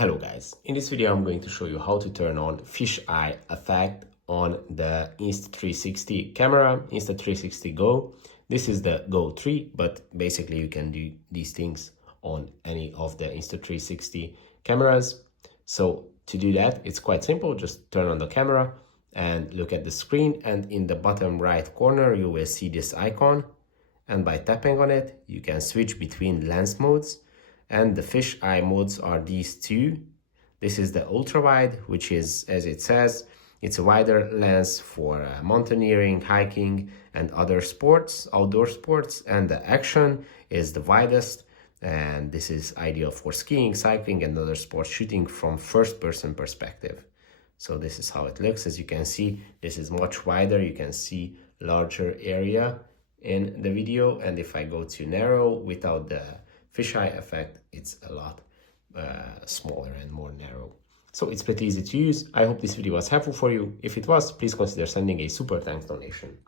Hello guys, in this video I'm going to show you how to turn on fisheye effect on the Insta360 camera, Insta360 Go. This is the Go3, but basically you can do these things on any of the Insta360 cameras. So to do that, it's quite simple. Just turn on the camera and look at the screen, and in the bottom right corner you will see this icon, and by tapping on it you can switch between lens modes. And the fisheye modes are these two. This is the ultra wide, which is, as it says, it's a wider lens for mountaineering, hiking, and other sports, outdoor sports. And the action is the widest, and this is ideal for skiing, cycling, and other sports, shooting from first-person perspective. So this is how it looks. As you can see, this is much wider. You can see larger area in the video. And if I go to narrow without the fisheye effect, it's a lot smaller and more narrow. So it's pretty easy to use. I hope this video was helpful for you. If it was, please consider sending a super thanks donation.